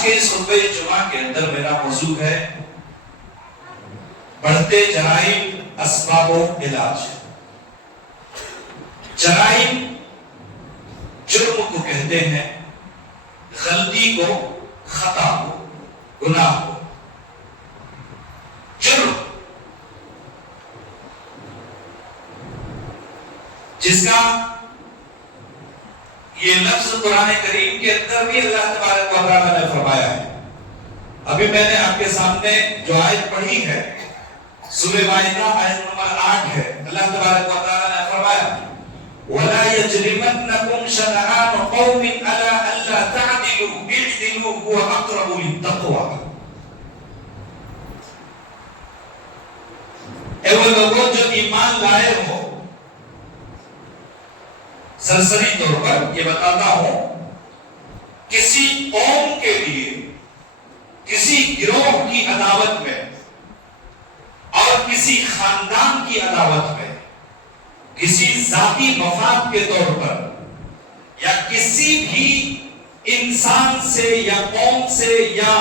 آج کے اس خطبہ جمعہ کے اندر میرا موضوع ہے بڑھتے جرائم اسباب و علاج۔ جرائم جرم کو کہتے ہیں، غلطی کو، خطا کو، گناہ کو۔ جرم جس کا یہ لفظ قرآن کریم کے اندر بھی اللہ تبارک و تعالیٰ نے فرمایا ہے۔ ابھی میں نے آپ کے سامنے جو آیت پڑھی ہے سورہ مائدہ آیت نمبر 8 ہے۔ اللہ تبارک و تعالیٰ نے فرمایا وَلَا يَجْرِمَنَّكُمْ شَنَآنُ قَوْمٍ عَلَىٰ أَلَّا تَعْدِلُوا اعْدِلُوا هُوَ أَقْرَبُ لِلتَّقْوَىٰ۔ اے وہ لوگوں جو ایمان لائے ہو، سرسری طور پر یہ بتاتا ہوں، کسی قوم کے لیے کسی گروہ کی عداوت میں اور کسی خاندان کی عداوت میں، کسی ذاتی مفاد کے طور پر یا کسی بھی انسان سے یا قوم سے یا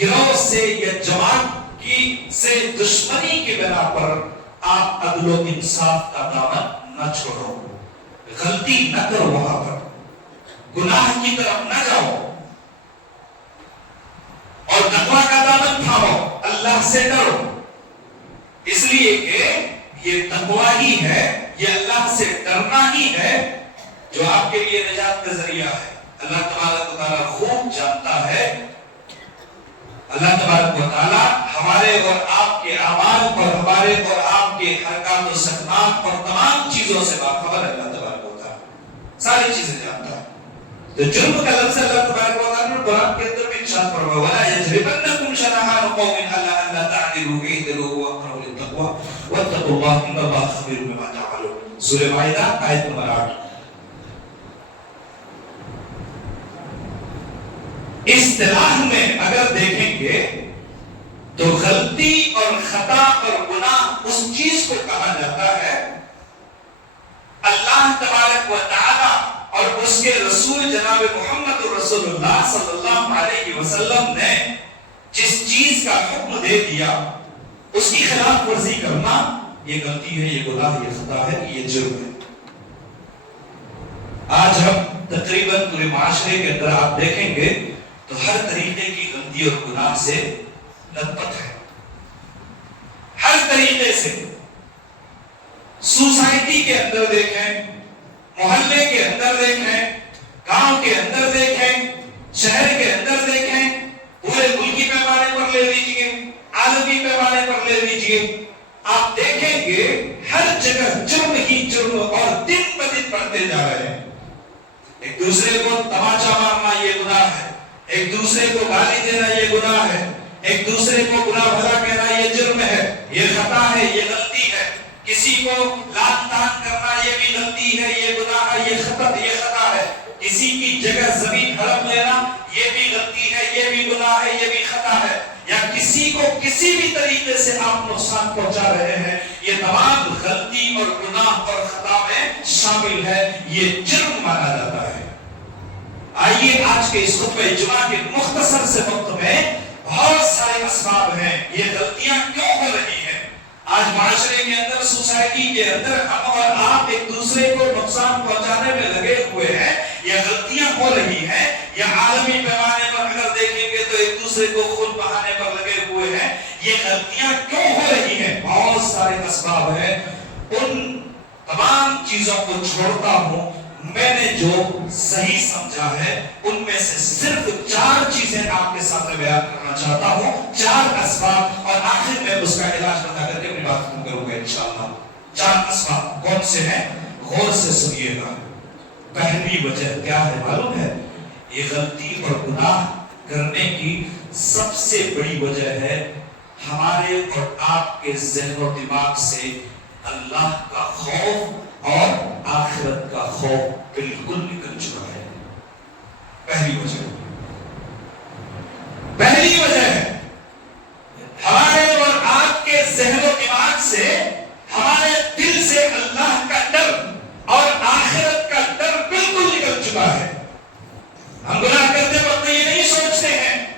گروہ سے یا جماعت کی سے دشمنی کی بنا پر آپ عدل و انصاف کا دامن نہ چھوڑو، غلطی نہ کرو، وہاں پر گناہ کی طرف نہ جاؤ اور تقویٰ کا دامن تھامو، اللہ سے ڈرو، اس لیے کہ یہ تقویٰ ہی ہے، یہ اللہ سے ڈرنا ہی ہے جو آپ کے لیے نجات کا ذریعہ ہے۔ اللہ تبارک و تعالیٰ خوب جانتا ہے، اللہ تبارک و تعالیٰ ہمارے اور آپ کے اعمال پر، ہمارے اور آپ کے حرکات و سکنات پر، تمام چیزوں سے باخبر ہے۔ اللہ تبارک و تعالیٰ ساری چیزیں جانتا ہے۔ تو جرم کا لفظ اللہ تبارک و تعالیٰ نے قرآن کے اندر بھی ارشاد فرمایا وَلَا يَجْرِمَنَّكُمْ شَنَآنُ قَوْمٍ عَلَىٰ أَلَّا تَعْدِلُوا اعْدِلُوا هُوَ أَقْرَبُ لِلتَّقْوَىٰ وَاتَّقُوا اللَّهَ إِنَّ اللَّهَ خَبِيرٌ بِمَا تَعْمَلُونَ۔ سورہ مائدہ آیت نمبر 8۔ اصطلاح میں اگر دیکھیں گے تو غلطی اور خطا اور گناہ اس چیز کو کہا جاتا ہے اللہ تبارک و تعالی اور اس کے رسول جناب محمد رسول اللہ صلی اللہ علیہ وسلم نے جس چیز کا حکم دے دیا اس کی خلاف ورزی کرنا یہ غلطی ہے، یہ گناہ، یہ خطا ہے، یہ جرم ہے۔ آج ہم تقریباً پورے معاشرے کے اندر آپ دیکھیں گے تو ہر طریقے کی غلطی اور گناہ سے لت پت ہے، ہر طریقے سے۔ سوسائٹی کے اندر دیکھیں، محلے کے اندر دیکھیں، گاؤں کے اندر دیکھیں، شہر کے اندر دیکھیں، پورے ملکی پیمانے پر لے لیجئے، عالمی پیمانے پر لے لیجئے، آپ دیکھیں گے ہر جگہ جرم ہی جرم اور دن بدن بڑھتے جا رہے ہیں۔ ایک دوسرے کو تماچا مارنا یہ گناہ ہے، ایک دوسرے کو گالی دینا یہ گناہ ہے، ایک دوسرے کو گناہ بھلا کہنا یہ جرم ہے، یہ خطا ہے، یہ غلطی ہے، کسی کو لان تان کرنا یہ بھی غلطی ہے، یہ گناہ ہے، یہ خطا ہے، کسی کی جگہ زمین ہڑپ لینا یہ بھی غلطی ہے، یہ بھی گناہ ہے، یہ بھی خطا ہے، یا کسی کو کسی بھی طریقے سے آپ نقصان پہنچا رہے ہیں، یہ تمام غلطی اور گناہ اور خطا میں شامل ہے، یہ جرم مانا جاتا ہے۔ آئیے آج کے اس خطبہ جمعہ کے مختصر سے وقت میں بہت سارے اسباب ہیں، یہ غلطیاں کیوں ہو رہی ہیں۔ آج معاشرے کے اندر، سوسائٹی کے اندر ہم اور آپ ایک دوسرے کو نقصان پہنچانے میں لگے ہوئے ہیں، یہ غلطیاں ہو رہی ہیں۔ یا عالمی پیمانے پر اگر دیکھیں گے تو ایک دوسرے کو خون بہانے پر لگے ہوئے ہیں، یہ غلطیاں کیوں ہو رہی ہیں؟ بہت سارے اسباب ہیں۔ ان تمام چیزوں کو چھوڑتا ہوں، میں نے جو صحیح سمجھا ہے ان میں سے صرف 4 چیزیں آپ کے سامنے بیان کرنا چاہتا ہوں، 4 اسباب، اور آخر میں اس کا علاج بتا کر کے اپنی بات ختم کروں گا انشاءاللہ۔ 4 اسباب کون سے ہیں؟ غور سے سنیے گا۔ پہلی وجہ کیا ہے معلوم ہے؟ یہ غلطی اور گناہ کرنے کی سب سے بڑی وجہ ہے ہمارے اور آپ کے ذہن و دماغ سے اللہ کا خوف اور آخرت کا خوف بالکل نکل چکا ہے۔ پہلی وجہ ہے ہمارے اور آپ کے ذہن و دماغ سے، ہمارے دل سے اللہ کا ڈر اور آخرت کا ڈر بالکل نکل چکا ہے۔ ہم گناہ کرتے وقت یہ نہیں سوچتے ہیں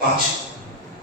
5।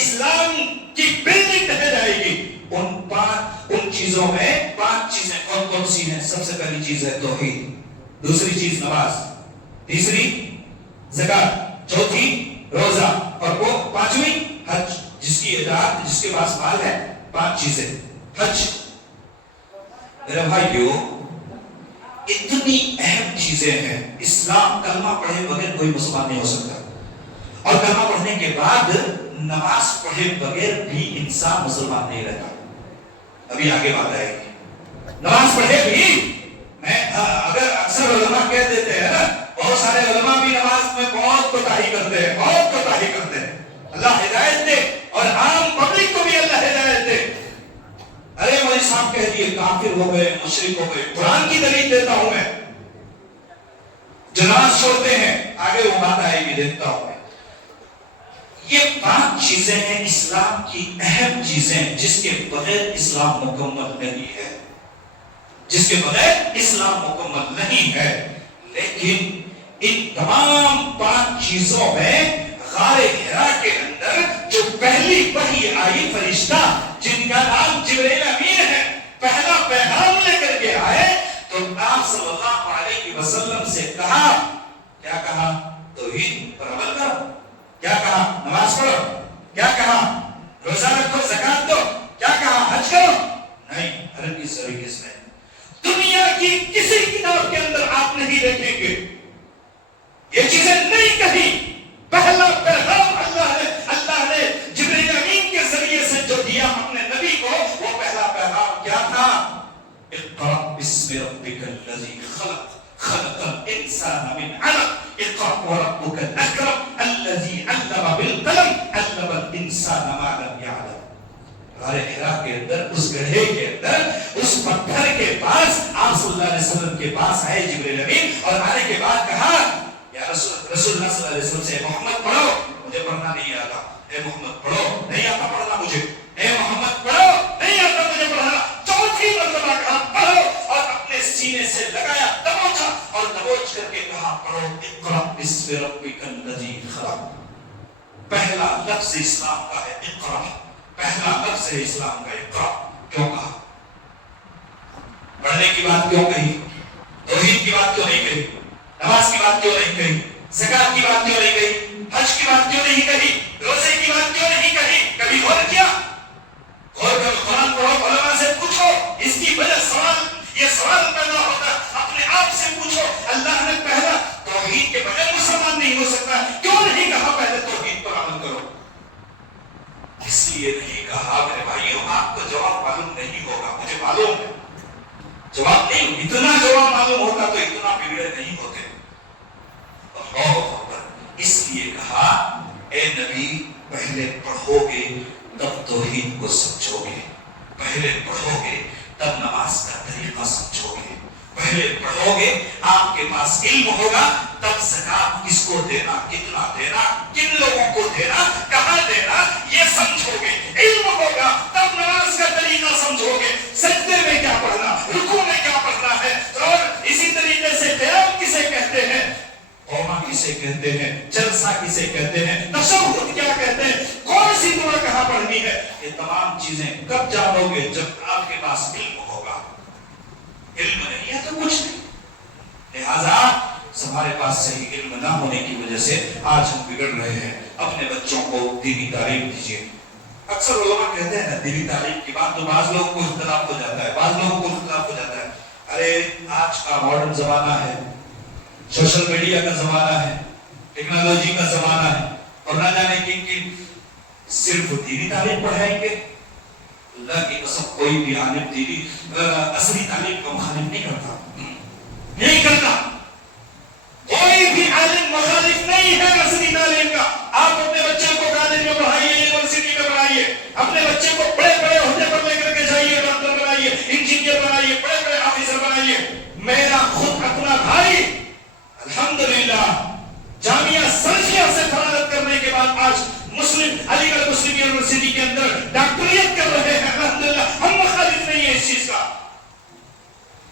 اسلام کی بلڈنگ ڈھہ جائے گی۔ ان چیزوں میں 5 چیزیں کون کون سی ہیں؟ سب سے پہلی چیز ہے توحید، دوسری چیز نماز، تیسری زکات، چوتھی روزہ، اور وہ 5ویں حج، جس کی اطاعت جس کے پاس مال ہے۔ 5 چیزیں۔ حج میرے بھائیو اتنی اہم چیزیں ہیں، اسلام کلمہ پڑھے بغیر کوئی مسلمان نہیں ہو سکتا، اور کلمہ پڑھنے کے بعد نماز پڑھے بغیر بھی انسان مسلمان نہیں رہتا۔ ابھی آگے بات آئے گی۔ نماز پڑھے بھی، میں اگر اکثر علماء کہہ دیتے ہیں نا، بہت سارے علماء بھی نماز میں بہت کوتاہی کرتے ہیں، بہت کوتاہی کرتے ہیں۔ اللہ ہدایت دے، اور عام پبلک کو بھی اللہ ہدایت دے۔ ارے مولوی صاحب کہہ دیے کافر ہو گئے، مشرک ہو گئے۔ قرآن کی دلیل دیتا ہوں میں، جو نماز چھوڑتے ہیں، آگے وہ بات آئے گی، دیکھتا ہوں میں۔ یہ 5 چیزیں ہیں اسلام کی اہم چیزیں، جس کے بغیر اسلام مکمل نہیں ہے، جس کے بغیر اسلام مکمل نہیں ہے۔ لیکن ان تمام 5 چیزوں میں غار حرا کے اندر جو پہلی وحی آئی، فرشتہ جن کا نام جبرائیل امین ہے، پہلا پیغام لے کر کے آئے، تو آپ صلی اللہ علیہ وسلم سے کہا، کیا کہا؟ توحید پر عمل کرو۔ کیا کہا؟ نماز پڑھو۔ کیا کہا؟ روزہ رکھو، زکات دو۔ کیا کہا؟ حج کرو؟ نہیں، ہرگز ہرگز نہیں۔ دنیا کی کسی کتاب کے اندر آپ نہیں دیکھیں گے یہ چیزیں نہیں کہی۔ پہلا پیغام اللہ نے جبرائیل امین کے ذریعے سے جو دیا اپنے نبی کو، وہ پہلا پیغام کیا تھا؟ اقرأ باسم ربک الذی خلق، خلق الانسان من علق، اقرأ وربک الاکرم الذی علم بالقلم، علم الانسان ما لم یعلم۔ غار حرا کے اندر، اس گڑھے کے اندر، اس پتھر کے پاس آپ صلی اللہ علیہ وسلم کے پاس آئے جبرائیل امین، اور آنے کے بعد کہا، یا رسول اللہ صلی اللہ علیہ وسلم سے، محمد پڑھو، مجھے پڑھنا نہیں آتا۔ اے محمد پڑھو، نہیں آتا پڑھنا مجھے۔ اے محمد پڑھو، نہیں آتا مجھے پڑھنا۔ چوتھی مرتبہ کہا پڑھو، اور اپنے سینے سے لگایا، دبوچا، اور دبوچ کر کے کہا پڑھو، اقرأ باسم ربک الذی خلق۔ پہلا لفظ اسلام کا ہے اقرأ، پہلا لفظ ہے اسلام کا اقرأ۔ کیوں کہا؟ پڑھنے کی بات کیوں کہی؟ توحید کی بات کیوں نہیں کہی؟ نماز کی بات کیوں نہیں کہی؟ زکات کی بات کیوں نہیں کہی؟ حج کی بات کیوں نہیں کہی؟ روزے کی بات کیوں نہیں کہی؟ کبھی غور کیا؟ غور کر، قرآن پڑھو، علماء سے پوچھو، اس کی وجہ یہ سوال پیدا ہوتا ہے، اپنے آپ سے پوچھو۔ اللہ نے پہلا توحید کے بغیر مسلمان نہیں ہو سکتا، کیوں نہیں کہا پہلے توحید پر عمل کرو؟ اس لیے نہیں کہا میرے بھائیوں، آپ کو جواب معلوم نہیں ہوگا، مجھے معلوم ہے جواب نہیں، اتنا جواب معلوم ہوتا تو اتنا بگڑے نہیں ہوتے۔ اس لیے کہا اے نبی پہلے پڑھو گے تب توحید کو سمجھو گے، پہلے پڑھو گے تب نماز کا طریقہ سمجھو گے، پہلے پڑھو گے، آپ کے پاس علم ہوگا، تب زکات کس کو دینا، کتنا دینا، کن لوگوں کو دینا، کہاں دینا، یہ سمجھو گے۔ علم ہوگا تب نماز کا طریقہ سمجھو گے، سجدے میں کیا پڑھنا، رکوع میں کیا پڑھنا ہے، اور اسی طریقے سے قیام کسے کہتے ہیں، قوما کسے کہتے ہیں، جلسہ کسے کہتے ہیں، تشہد کیا کہتے ہیں، کون سی دعا کہاں پڑھنی ہے، یہ تمام چیزیں کب جانو گے؟ جب آپ کے پاس علم ہوگا۔ علم نہیں ہے تو کچھ نہیں۔ لہذا ہمارے پاس صحیح علم نہ ہونے کی وجہ سے آج ہم بگڑ رہے ہیں۔ اپنے بچوں کو دینی تعلیم دیجیے۔ اکثر علماء کہتے ہیں نا دینی تعلیم کی بات، تو بعض لوگوں کو اختلاف ہو جاتا ہے، بعض لوگوں کو اختلاف ہو جاتا ہے۔ ارے آج کا ماڈرن زمانہ ہے، سوشل میڈیا کا زمانہ ہے، ٹیکنالوجی کا زمانہ ہے، اور نہ جانے کن صرف دینی تعلیم پڑھائیں گے۔ اللہ کی قسم کوئی بھی عالم دینی اصلی تعلیم کو مخالف نہیں کرتا، نہیں کرتا، کوئی بھی عالم مخالف نہیں ہے اصلی تعلیم کا۔ آپ اپنے بچے کو کالج میں پڑھائیے، یونیورسٹی میں پڑھائیے، اپنے بچے کو بڑے بڑے عہدے پر لے کر کے جائیے، ڈاکٹر بنائیے، انجینئر بنائیے، بڑے بڑے آفیسر بنائیے۔ میرا خود اپنا بھائی الحمدللہ جامعہ سلسلہ سے فرارت کرنے کے بعد آج علی گڑھ مسلم یونیورسٹی کے اندر ڈاکٹریٹ کر رہے ہیں، الحمدللہ۔ ہم مخالف نہیں ہیں اس چیز کا،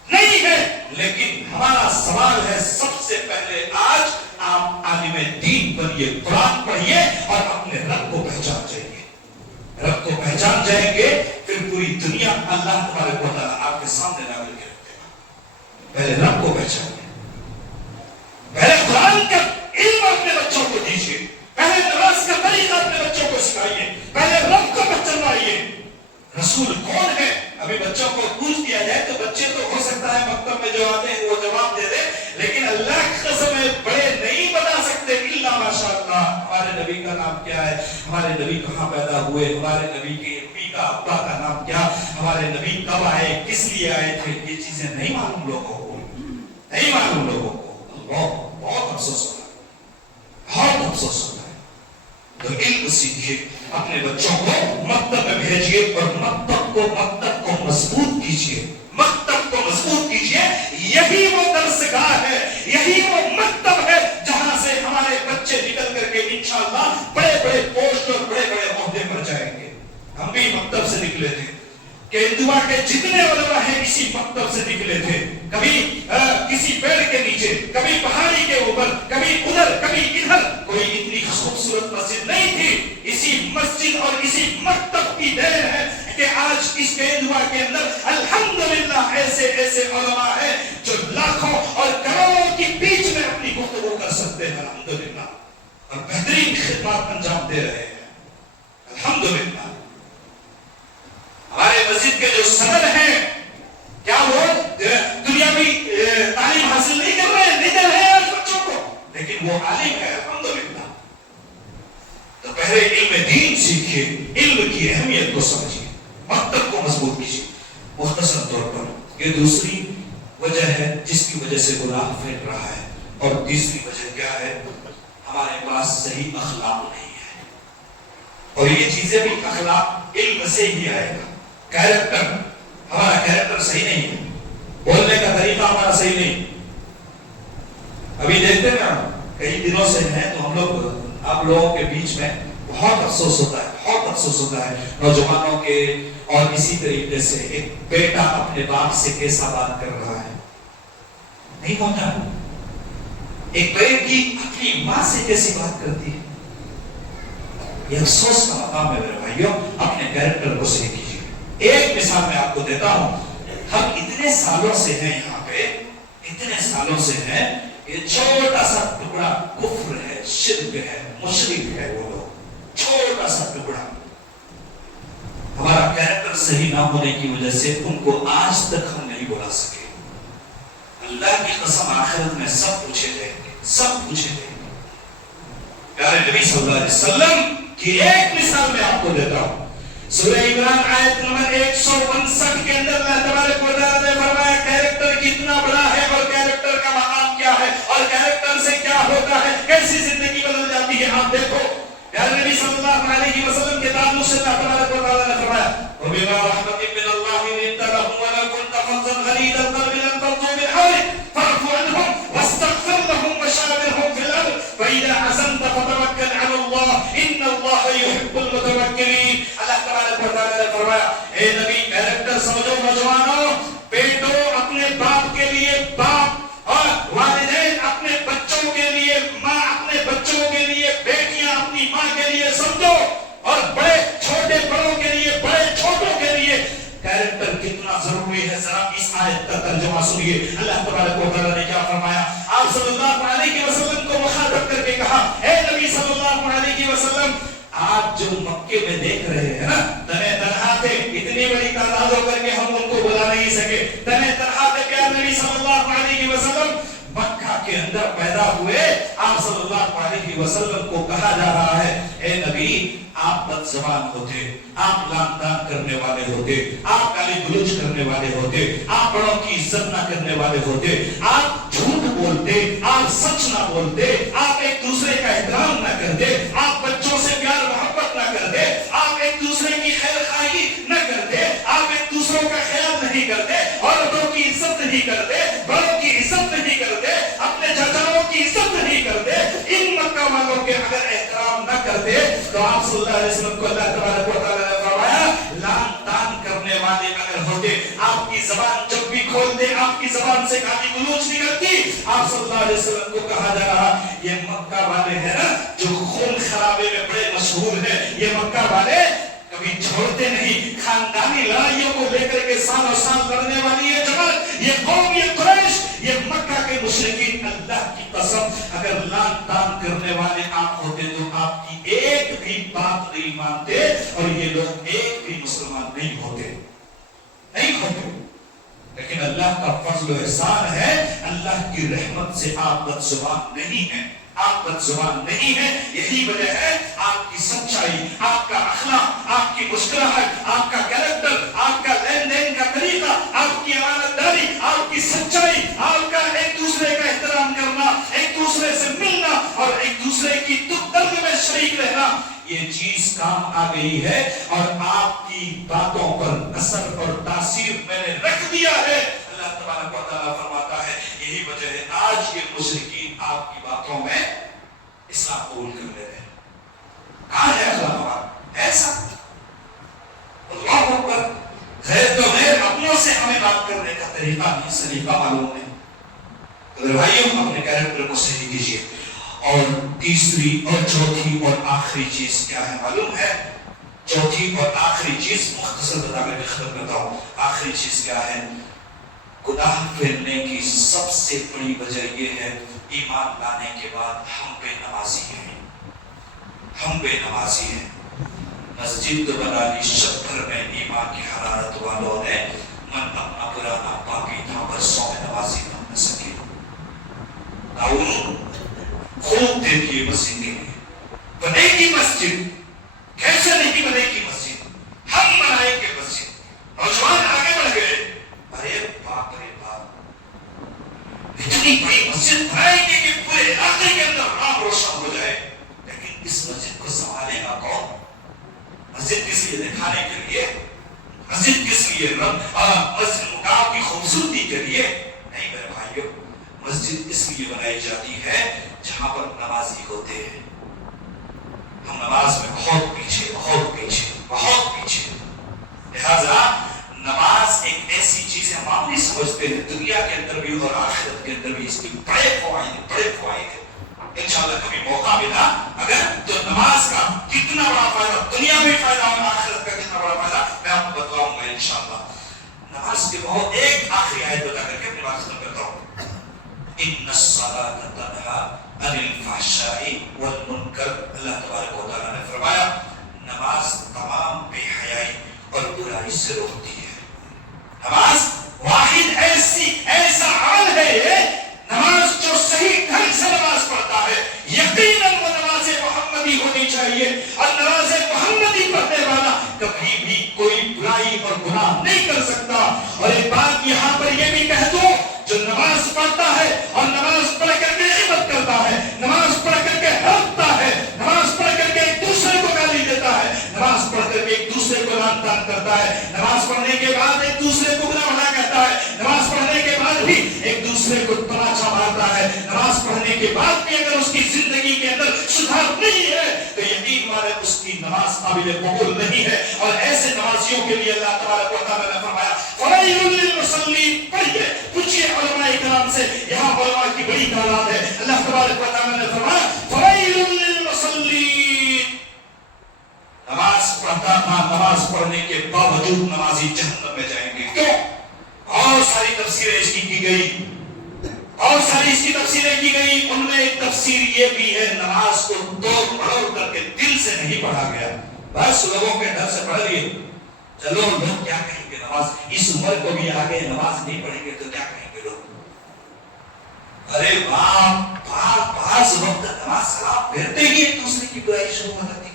نہیں ہے، لیکن ہمارا سوال ہے سب سے پہلے آج آپ عالم دین بنیے، قرآن پڑھیے اور اپنے رب کو پہچان جائیے۔ جائیں گے پھر پوری دنیا اللہ تبارک و تعالیٰ آپ کے سامنے لا کر کے رکھ دے گا. پہلے رب کو پہچانیے, پہلے قرآن کا علم اپنے بچوں کو دیجیے, پہلے نماز کا طریقہ اپنے بچوں کو سکھائیے, پہلے رب کو پہچانوائیے. رسول کون ہے؟ ابھی بچوں کو پوچھ دیا جائے تو بچے تو ہو سکتا ہے مکتب میں جو آتے ہیں وہ جواب دے دے, لیکن اللہ کی قسم ہے بڑے نہیں بتا سکتے الا ماشاء اللہ. ہمارے نبی کا نام کیا ہے, ہمارے نبی کہاں پیدا ہوئے, ہمارے نبی کے امی کا ابا کا نام کیا, ہمارے نبی کب آئے, کس لیے آئے تھے, یہ چیزیں نہیں معلوم لوگوں کو, نہیں معلوم لوگوں کو. بہت افسوس ہوتا ہے, بہت افسوس ہوتا ہے. تو علم سیکھیے, اپنے بچوں کو مکتب میں بھیجیے اور مکتب کو مضبوط کیجیے, مکتب کو مضبوط کیجیے. یہی وہ درسگاہ ہے, یہی وہ مکتب ہے جہاں سے ہمارے بچے نکل کر کے انشاءاللہ بڑے بڑے پوسٹ اور بڑے بڑے عہدے پر جائیں گے. ہم بھی مکتب سے نکلے تھے کہ دعا کے جتنے علماء ہیں اسی مکتب سے نکلے تھے. کبھی کسی پیڑ کے نیچے, کبھی پہاڑی کے اوپر, کبھی ادھر کبھی ادھر. کوئی اتنی خوبصورت مسجد نہیں تھی. اسی مسجد اور اسی مکتب کی دیر ہے کہ آج اس دعا کے اندر الحمدللہ ایسے ایسے علماء ہیں جو لاکھوں اور کروڑوں کی بیچ میں اپنی گفتگو کر سکتے ہیں الحمدللہ, اور بہترین خدمات انجام دے رہے ہیں الحمدللہ. ہمارے مسجد کے جو صدر ہیں کیا وہ دنیاوی تعلیم حاصل نہیں کر رہے ہیں, نہیں دے رہے ہیں بچوں کو, لیکن وہ عالم ہے الحمدللہ. تو پہلے علم دین سیکھیے, علم کی اہمیت کو سمجھیے, مکتب کو مضبوط کیجیے. مختصر طور پر یہ دوسری وجہ ہے جس کی وجہ سے گناہ پھیل رہا ہے, اور تیسری وجہ کیا ہے, ہمارے پاس صحیح اخلاق نہیں ہے. اور یہ چیزیں بھی اخلاق علم سے ہی آئے گا. کیریکٹر, ہمارا کیریکٹر صحیح نہیں ہے, بولنے کا طریقہ ہمارا صحیح نہیں. ابھی دیکھتے ہیں کئی دنوں سے ہیں تو ہم لوگ آپ لوگوں کے بیچ میں بہت افسوس ہوتا ہے, بہت افسوس ہوتا ہے نوجوانوں کے. اور اسی طریقے سے ایک بیٹا اپنے باپ سے کیسا بات کر رہا ہے, نہیں ہوتا. ایک بیٹی اپنی ماں سے کیسی بات کرتی ہے, یہ افسوس کا مقام ہے میرے بھائیوں. اپنے کیریکٹر کو صحیح کیجیے. ایک مثال میں آپ کو دیتا ہوں. ہم اتنے سالوں سے ہیں یہاں پہ, اتنے سالوں سے ہیں, یہ چھوٹا سا ٹکڑا کفر ہے, شرک ہے, مشرک ہے, وہ لوگ چھوٹا سا ٹکڑا. ہمارا کیریکٹر صحیح نہ ہونے کی وجہ سے ان کو آج تک ہم نہیں بلا سکے. اللہ کی قسم آخرت میں سب پوچھے جائیں گے, سب پوچھے جائیں گے. پیارے نبی صلی اللہ علیہ وسلم کی ایک مثال میں آپ کو دیتا ہوں. سورہ عمران آیت نمبر 159 کے اندر اللہ تبارک و تعالیٰ نے فرمایا کیریکٹر کتنا بڑا ہے اور کیریکٹر کا مقام کیا ہے اور کیریکٹر سے کیا ہوتا ہے, کیسی زندگی بدل جاتی ہے. آپ دیکھو پیارے نبی صلی اللہ علیہ وسلم کے تعلق سے اللہ تبارک و تعالیٰ نے فرمایا وَبِمَا رَحْمَةٍ مِّنَ اللَّهِ لِنتَ لَهُمْ وَلَا كُنْتَ فَظًّا غَلِيظَ الْقَلْبِ لَانفَضُّوا مِنْ حَوْلِكَ فَاعْفُ عَنْهُمْ وَاسْتَغْفِرْ لَهُمْ وَشَاوِرْهُمْ فِي الْأَمْرِ فَإِذَا عَزَمْتَ فَتَوَكَّلْ عَلَى اللَّهِ إِنَّ اللَّهَ يُحِبُّ الْمُتَوَكِّلِينَ. اللہ تبارک و تعالیٰ نے فرمایا اے نبی کیریکٹر سمجھو نوجوانوں. بیٹو اپنے باپ کے لیے باپ, اور والدین اپنے بچوں کے لیے ماں, اپنے بچوں کے لیے بیٹیاں اپنی ماں کے لیے سمجھو, اور بڑے چھوٹے بڑوں کے لیے, بڑے چھوٹوں کے لیے کیریکٹر کتنا ضروری ہے. ذرا اس آیت کا ترجمہ سنیے. اللہ تبارک و تعالیٰ نے کیا فرمایا, آپ صلی اللہ علیہ وسلم کو مخاطب کر کے کہا اے نبی صلی اللہ علیہ وسلم, آپ جو مکے میں دیکھ رہے ہیں نا, تنہیں تنہا تھے, اتنی بڑی تعداد ہو کر کے ہم ان کو بلا نہیں سکے, تنہیں تنہا تھے. پیارے نبی صلی اللہ علیہ وسلم مکہ کے اندر پیدا ہوئے. آپ صلی اللہ علیہ وسلم کو کہا جا رہا ہے اے نبی آپ بد زبان ہوتے, آپ لان تان کرنے والے ہوتے, آپ گالی گلوچ کرنے والے ہوتے, آپ بڑوں کی عزت نہ کرنے والے ہوتے, آپ جھوٹ بولتے, آپ سچ نہ بولتے, آپ ایک دوسرے کا احترام نہ کرتے, آپ بچوں سے پیار محبت نہ کرتے, آپ ایک دوسرے کی خیر خواہی نہ کرتے, آپ ایک دوسروں کا خیال نہیں کرتے, عورتوں کی عزت نہیں کرتے, بڑوں کی عزت نہیں کرتے, اپنے چچاؤں کی عزت نہیں کرتے. ان مکہ والوں کے اگر احترام نہ کرتے تو آپ صلی اللہ علیہ وسلم کو اللہ تبارک و تعالیٰ نے فرمایا لان تان کرنے والے اگر ہوتے, آپ کی زبان جب بھی کھولتے آپ کی زبان سے گالی گلوچ نکلتی. آپ صلی اللہ علیہ وسلم کو کہا جا رہا یہ مکہ والے ہیں نا جو خون خرابے میں بڑے مشہور ہیں, یہ مکہ والے کبھی چھوڑتے نہیں. خاندانی لڑائیوں کو لے کر کے سالوں سال لڑنے والی یہ جماعت، یہ قوم، یہ قریش، یہ مکہ کے مشرکین، اللہ کی قسم اگر لان تان کرنے والے آپ ہوتے تو آپ کی ایک بھی بات نہیں مانتے اور یہ لوگ ایک بھی مسلمان نہیں ہوتے. لیکن اللہ کا فضل و احسان ہے، اللہ کی رحمت سے آپ بد زبان نہیں ہیں، آپ بد زبان نہیں ہیں. یہی وجہ ہے آپ کی سچائی، آپ کا اخلاق، آپ کی مسکراہٹ، آپ کا کیریکٹر، آپ کا لین دین کا طریقہ، آپ کی امانت داری، آپ کی سچائی، آپ کا ایک دوسرے کا احترام کرنا، ایک دوسرے سے ملنا اور ایک دوسرے کی دکھ درد میں شریک رہنا، یہ چیز کام آ گئی ہے اور آپ کی باتوں پر اثر اور تاثیر میں نے رکھ دیا ہے. اللہ تبارک و تعالیٰ فرماتا ہے یہی وجہ ہے آج یہ مشرکین آپ کی باتوں میں اسلام قبول کر لے رہے ہیں. کہاں ہے اللہ ایسا؟ اللہ اکبر. غیر تو غیر اپنوں سے ہمیں بات کرنے کا طریقہ نہیں، سلیقہ معلوم نہیں. تو بھائیوں اپنے کیریکٹر کو صحیح کیجیے. اور تیسری اور چوتھی اور آخری چیز کیا ہے معلوم ہے؟ چوتھی اور آخری چیز مختصر بتا کر ختم کرتا ہوں. آخری چیز کیا ہے؟ گناہ پھیلنے کی سب سے بڑی وجہ یہ ہے ایمان لانے کے بعد ہم بے نمازی ہیں. ہم بے نمازی ہیں. مسجد بنا لی شب بھر میں ایمان کی حرارت والوں نے من اپنا پرانا پاکی تھا برسوں میں نمازی بن نہ سکے. خوب دیکھیے مسجد کے لیے بنے گی مسجد، کیسے نہیں بنے گی مسجد؟ ہم بنائیں گے مسجد. نوجوان آگے بڑھ گئے، ارے باپ رے باپ، اتنی بڑی مسجد بنائیں گے کہ پورے علاقے کے اندر نام روشن ہو جائے. لیکن اس مسجد کو سنبھالے گا کون؟ مسجد کس لیے؟ دکھانے کے لیے؟ مسجد کس لیے؟ مسجد مقام کی خوبصورتی کے لیے نہیں میرے بھائیوں. مسجد اس لیے بنائی جاتی ہے جہاں پر نمازی ہوتے ہیں. ہم نماز میں بہت پیچھے بہت پیچھے بہت پیچھے. لہذا نماز ایک ایسی چیز ہے معمولی سمجھتے ہیں، دنیا کے اندر بھی اور آخرت کے اندر بھی اس کی بڑے فوائد ہیں. انشاءاللہ کبھی موقع ملا اگر تو نماز کا کتنا بڑا فائدہ، دنیا میں فائدہ اور آخرت کا کتنا بڑا فائدہ میں آپ کو بتلاؤں گا انشاءاللہ. نماز کے بہت ایک آخری آیت بتا کر کے اپنی بات ختم کرتا ہوں. ان الصلاۃ تنہی عن الفحشاء والمنکر. اللہ تبارک و تعالیٰ نے فرمایا نماز تمام بے حیائی اور برائی سے روکتی ہے. نماز واحد ایسا عمل ہے یہ نماز جو صحیح ڈھنگ سے نماز پڑھتا ہے یقیناً وہ نماز محمدی ہونی چاہیے. اور نماز محمدی پڑھنے والا کبھی بھی کوئی برائی اور گناہ نہیں کر سکتا. اور ایک بات یہاں پر یہ بھی کہہ دو، جو نماز پڑھتا ہے اور نماز پڑھ کر کے عبادت کرتا ہے، نماز پڑھ کر کے ہنستا ہے، نماز پڑھ کر کے ایک دوسرے کو گالی دیتا ہے، نماز پڑھ کر کے ایک دوسرے کو لعن طعن کرتا ہے، نماز پڑھنے کے بعد ایک دوسرے کو برا بھلا کہتا ہے، نماز پڑھنے کے بعد بھی ایک دوسرے کو تماچا مارتا ہے، نماز پڑھنے کے بعد بھی اگر اس کی زندگی کے اندر سدھار نہیں ہے تو یقین مانے اس کی نماز قابل قبول نہیں ہے. اور ایسے نمازیوں کے لیے اللہ تبارک و تعالیٰ نے فرمایا فَوَيْلٌ لِّلْمُصَلِّينَ. پڑھیے پوچھیے علماء کرام سے، یہاں علماء کی بڑی تعداد ہے. اللہ تبارک و تعالیٰ نے فرمایا فَوَيْلٌ لِّلْمُصَلِّينَ. نماز پڑھتا تھا، نماز پڑھنے کے باوجود نمازی جہنم میں جائیں گے. کیوں؟ بہت ساری تفسیریں اس کی گئی، بہت ساری اس کی تفسیریں کی گئی. ان میں ایک تفسیر یہ بھی ہے نماز کو توڑ مڑوڑ کر کے دل سے نہیں پڑھا گیا، بس لوگوں کے ڈر سے پڑھ لیے. چلو لوگ کیا کہیں گے، نماز اس عمر کو بھی آگے نماز نہیں پڑھیں گے تو کیا کہیں گے لوگ. ارے باپ بعض وقت نماز سلام پھیرتے ہی ایک دوسرے کی برائی شروع ہو جاتی.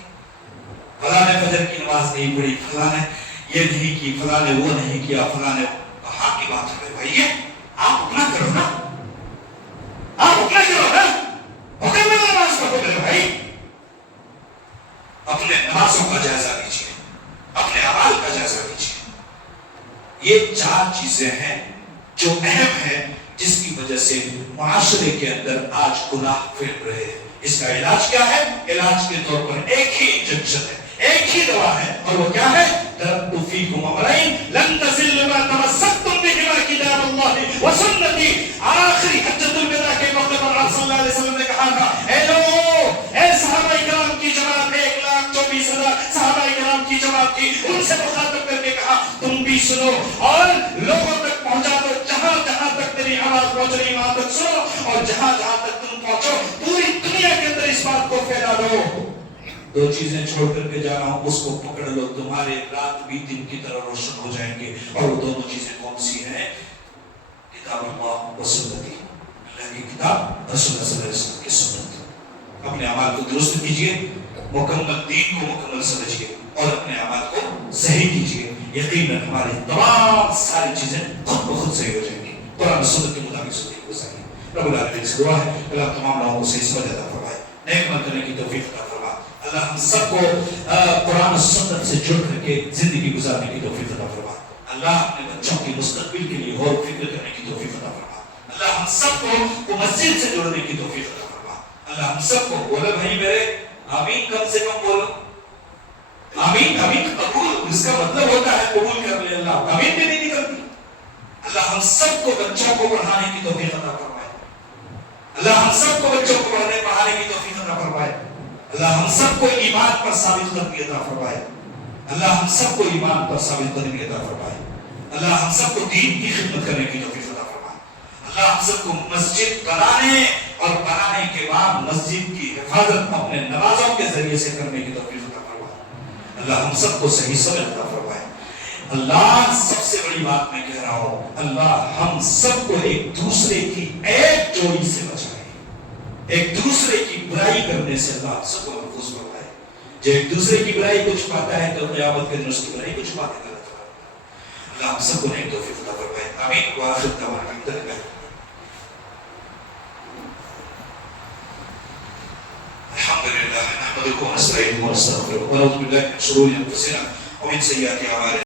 فلاں نے فجر کی نماز نہیں پڑھی، فلاں نے یہ نہیں کی، فلاں نے وہ نہیں کیا، فلاں نے. کہاں کی بات ہے بھائی؟ آپ اپنا کرو نا، آپ اپنا کرو نا، حکم میں نماز پڑھو میرے بھائی. اپنے نمازوں کا جائزہ لیجیے، اپنے اعمال کا جائزہ لیجیے. یہ چار چیزیں ہیں جو اہم ہیں جس کی وجہ سے معاشرے کے اندر آج گناہ پھیل رہے ہیں. اس کا علاج کیا ہے؟ علاج کے طور پر ایک ہی انجیکشن ہے، ایک ہی دوا ہے، اور وہ کیا ہے؟ ترکت فیکم امرین لن تضلوا ما تمسکتم بہما کتاب اللہ وسنتی. آخری حجۃ الوداع کے موقع پر آپ صلی اللہ علیہ وسلم نے کہا تھا اے لوگوں، اے صحابہ کرام کی جماعت 1,24,000 صحابہ کرام کی جماعت تھی، ان سے مخاطب کر کے کہا تم بھی سنو اور لوگوں تک پہنچا دو، جہاں جہاں تک تیری آواز پہنچ رہی وہاں تک سنو، اور جہاں جہاں تک تم پہنچو پوری دنیا کے اندر اس بات کو پھیلا دو۔ دو چیزیں چھوڑ کر کے جا رہا ہوں، اس کو پکڑ لو، تمہارے رات بھی دن کی طرح روشن ہو جائیں گے۔ اور وہ دونوں چیزیں کون سی ہیں؟ کتاب اللہ و سنتی، اللہ کی کتاب، رسول اللہ صلی اللہ علیہ وسلم کی سنت۔ اپنے اعمال کو درست کیجئے، مکمل دین کو مکمل سمجھیے اور اپنے اعمال کو صحیح کیجئے، یقیناً ہماری تمام ساری چیزیں خود بخود صحیح ہو جائیں گی۔ قرآن و سنت کے مطابق زندگی گزاریں۔ رب العالمین سے دعا ہے اللہ تمام لوگوں کو صحیح سمجھ عطا فرمائے، نیک عمل کرنے کی توفیق عطا فرمائے۔ اللہ ہم سب کو قرآن و سنت سے جڑ کر کے زندگی گزارنے کی توفیق عطا فرمائے۔ اللہ اپنے بچوں کے مستقبل کے لیے غور و فکر کرنے کی توفیق عطا فرمائے۔ اللہ ہم سب کو مسجد سے جڑنے کی توفیق عطا فرمائے۔ اللہ ہم سب کو، بولو بھائی میرے آمین، کم سے کم بولو آمین۔ آمین قبول، اس کا مطلب ہوتا ہے قبول کر لے اللہ، آمین بھی نہیں کرتی۔ اللہ ہم سب کو بچوں کو پڑھانے کی توفیق عطا فرمائے۔ اللہ ہم سب کو بچوں کو پڑھانے کی توفیق عطا فرمائے۔ اللہ ہم سب کو ایمان پر ثابت قدمی عطا فرمائے۔ اللہ ہم سب کو ایمان پر ثابت قدمی عطا فرمائے۔ اللہ ہم سب کو دین کی خدمت کرنے کی توفیق عطا فرمائے۔ اللہ ہم سب کو مسجد بنانے اور بنانے کے بعد مسجد کی حفاظت اپنے نمازوں کے ذریعے سے کرنے کی توفیق عطا فرمائے۔ اللہ ہم سب کو صحیح سمجھ عطا فرمائے۔ اللہ سب سے بڑی بات میں کہہ رہا ہوں، اللہ ہم سب کو ایک دوسرے کی ایک جوڑی سے بچائے، ایک دوسرے کی برائی کرنے سے اللہ سب کو محفوظ فرمائے۔ جو ایک دوسرے کی برائی کو چھپاتا ہے کل قیامت کے دن اس کی برائی کو چھپا کے غلط فرمائے۔ اللہ ہم سب کو نیک توفیق عطا فرمائے۔ آمین وآخر دعوانا الحمدللہ نحمدہ ونستعینہ ونستغفرہ ونعوذ باللہ من شرور انفسنا ومن سیئات اعمالنا